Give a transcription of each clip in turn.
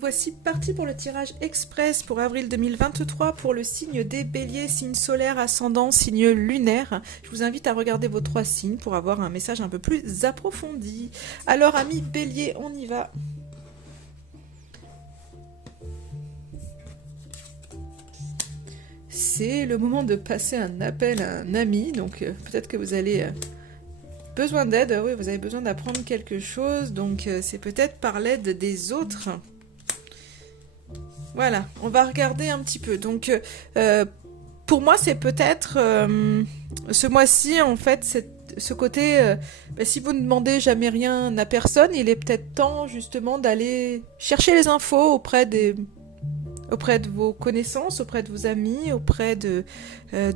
Voici parti pour le tirage express pour avril 2023 pour le signe des béliers, signe solaire, ascendant, signe lunaire. Je vous invite à regarder vos 3 signes pour avoir un message un peu plus approfondi. Alors amis béliers, on y va. C'est le moment de passer un appel à un ami, donc peut-être que vous allez... besoin d'aide, oui, vous avez besoin d'apprendre quelque chose, donc c'est peut-être par l'aide des autres. Voilà, on va regarder un petit peu. Donc, pour moi, c'est peut-être ce mois-ci, en fait, ce côté, si vous ne demandez jamais rien à personne, il est peut-être temps, justement, d'aller chercher les infos auprès de vos connaissances, auprès de vos amis, auprès de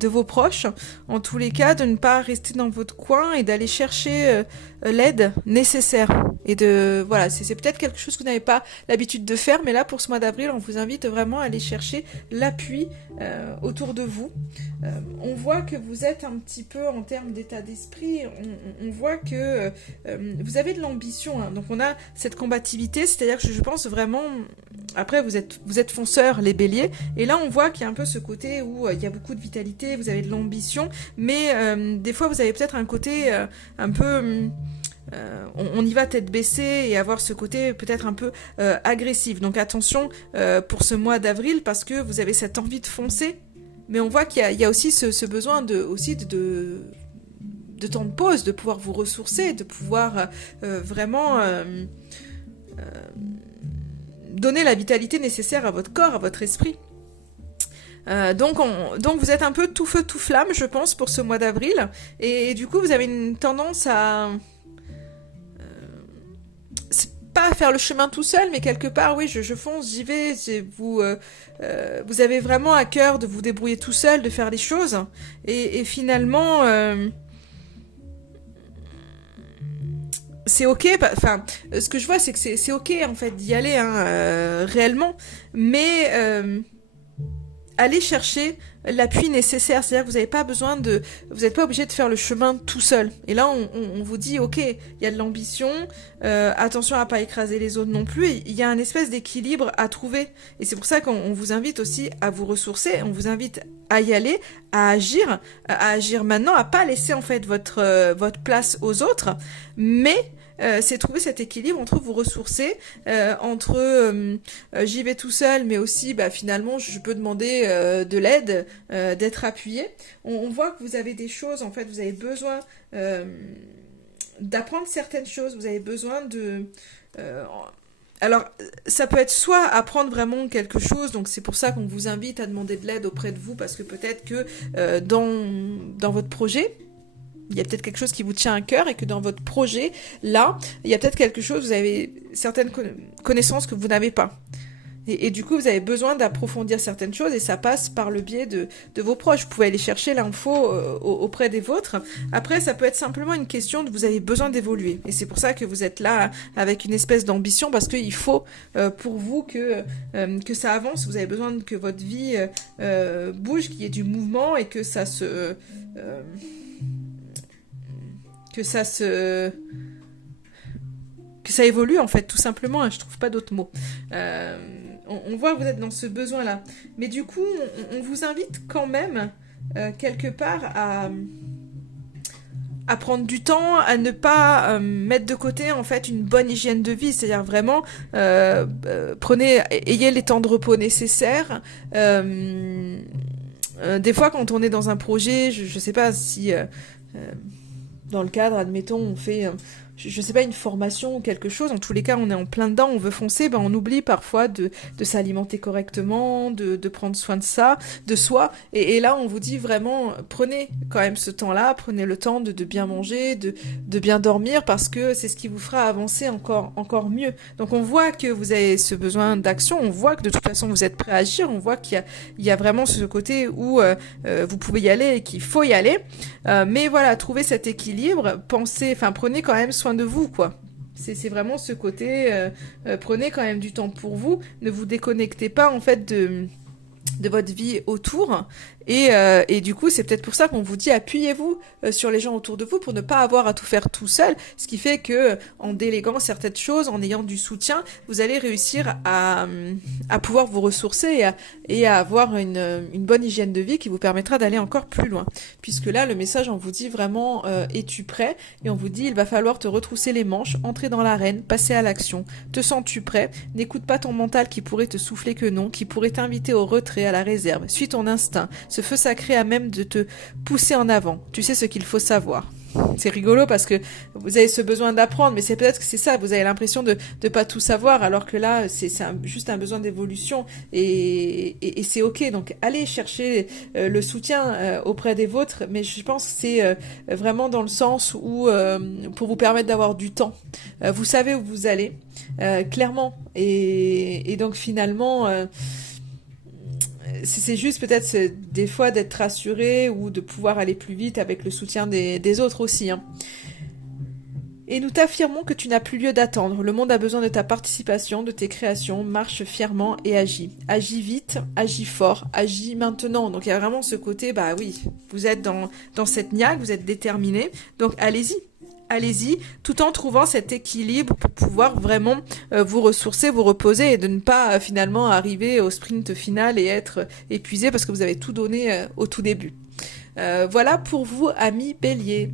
vos proches. En tous les cas, de ne pas rester dans votre coin et d'aller chercher l'aide nécessaire. Et voilà, c'est peut-être quelque chose que vous n'avez pas l'habitude de faire, mais là, pour ce mois d'avril, on vous invite vraiment à aller chercher l'appui autour de vous. On voit que vous êtes un petit peu, en termes d'état d'esprit, on voit que vous avez de l'ambition. Hein. Donc on a cette combativité, c'est-à-dire que je pense vraiment... Après, vous êtes fonceurs, les béliers, et là on voit qu'il y a un peu ce côté où il y a beaucoup de vitalité, vous avez de l'ambition, mais des fois vous avez peut-être un côté un peu... on y va tête baissée et avoir ce côté peut-être un peu agressif. Donc attention pour ce mois d'avril, parce que vous avez cette envie de foncer, mais on voit qu'il y a aussi ce besoin de temps de pause, de pouvoir vous ressourcer, de pouvoir vraiment... donner la vitalité nécessaire à votre corps, à votre esprit. Donc vous êtes un peu tout feu tout flamme, je pense, pour ce mois d'avril, et du coup vous avez une tendance à c'est pas à faire le chemin tout seul, mais quelque part oui, je fonce, j'y vais. Vous avez vraiment à cœur de vous débrouiller tout seul, de faire les choses, et finalement c'est ok, enfin, ce que je vois, c'est que c'est ok, en fait, d'y aller, hein, réellement, mais allez chercher l'appui nécessaire, c'est-à-dire que vous n'avez pas besoin vous n'êtes pas obligé de faire le chemin tout seul. Et là, on vous dit, ok, il y a de l'ambition, attention à pas écraser les autres non plus, il y a un espèce d'équilibre à trouver. Et c'est pour ça qu'on vous invite aussi à vous ressourcer, on vous invite à y aller, à agir maintenant, à pas laisser en fait votre place aux autres, mais c'est trouver cet équilibre entre vous ressourcer, entre j'y vais tout seul, mais aussi finalement je peux demander de l'aide, d'être appuyé. On voit que vous avez des choses, en fait, vous avez besoin d'apprendre certaines choses, vous avez besoin de... alors, ça peut être soit apprendre vraiment quelque chose, donc c'est pour ça qu'on vous invite à demander de l'aide auprès de vous, parce que peut-être que dans votre projet, il y a peut-être quelque chose qui vous tient à cœur, et que dans votre projet, là, il y a peut-être quelque chose, vous avez certaines connaissances que vous n'avez pas. Et du coup, vous avez besoin d'approfondir certaines choses, et ça passe par le biais de vos proches. Vous pouvez aller chercher l'info auprès des vôtres. Après, ça peut être simplement une question de vous avez besoin d'évoluer. Et c'est pour ça que vous êtes là avec une espèce d'ambition, parce qu'il faut pour vous que ça avance. Vous avez besoin que votre vie bouge, qu'il y ait du mouvement, et que ça évolue, en fait, tout simplement, hein, je trouve pas d'autres mots. On voit que vous êtes dans ce besoin-là. Mais du coup, on vous invite quand même, quelque part, à prendre du temps, à ne pas mettre de côté, en fait, une bonne hygiène de vie. C'est-à-dire vraiment, ayez les temps de repos nécessaires. Des fois, quand on est dans un projet, je sais pas si... dans le cadre, admettons, on fait, je sais pas, une formation ou quelque chose, en tous les cas, on est en plein dedans, on veut foncer, on oublie parfois de s'alimenter correctement, de prendre soin de soi, et là, on vous dit vraiment, prenez quand même ce temps-là, prenez le temps de bien manger, de bien dormir, parce que c'est ce qui vous fera avancer encore mieux. Donc, on voit que vous avez ce besoin d'action, on voit que de toute façon, vous êtes prêt à agir, on voit qu'il y a vraiment ce côté où vous pouvez y aller et qu'il faut y aller, mais voilà, trouvez cet équilibre, prenez quand même soin de vous, quoi. C'est vraiment ce côté, prenez quand même du temps pour vous, ne vous déconnectez pas, en fait, de votre vie autour, Et du coup, c'est peut-être pour ça qu'on vous dit appuyez-vous sur les gens autour de vous pour ne pas avoir à tout faire tout seul. Ce qui fait que en déléguant certaines choses, en ayant du soutien, vous allez réussir à pouvoir vous ressourcer et à avoir une bonne hygiène de vie qui vous permettra d'aller encore plus loin. Puisque là, le message, on vous dit vraiment es-tu prêt? Et on vous dit il va falloir te retrousser les manches, entrer dans l'arène, passer à l'action. Te sens-tu prêt? N'écoute pas ton mental qui pourrait te souffler que non, qui pourrait t'inviter au retrait, à la réserve. Suis ton instinct. Ce feu sacré à même de te pousser en avant. Tu sais ce qu'il faut savoir. C'est rigolo parce que vous avez ce besoin d'apprendre, mais c'est peut-être que c'est ça, vous avez l'impression de pas tout savoir, alors que là, juste un besoin d'évolution et c'est ok. Donc, allez chercher le soutien auprès des vôtres, mais je pense que c'est vraiment dans le sens où, pour vous permettre d'avoir du temps. Vous savez où vous allez, clairement, et donc finalement... c'est juste peut-être des fois d'être rassuré ou de pouvoir aller plus vite avec le soutien des autres aussi. Hein. Et nous t'affirmons que tu n'as plus lieu d'attendre. Le monde a besoin de ta participation, de tes créations. Marche fièrement et agis. Agis vite, agis fort, agis maintenant. Donc il y a vraiment ce côté, bah oui, vous êtes dans cette niaque, vous êtes déterminé. Donc allez-y. Allez-y, tout en trouvant cet équilibre pour pouvoir vraiment vous ressourcer, vous reposer et de ne pas finalement arriver au sprint final et être épuisé parce que vous avez tout donné au tout début. Voilà pour vous, amis Bélier.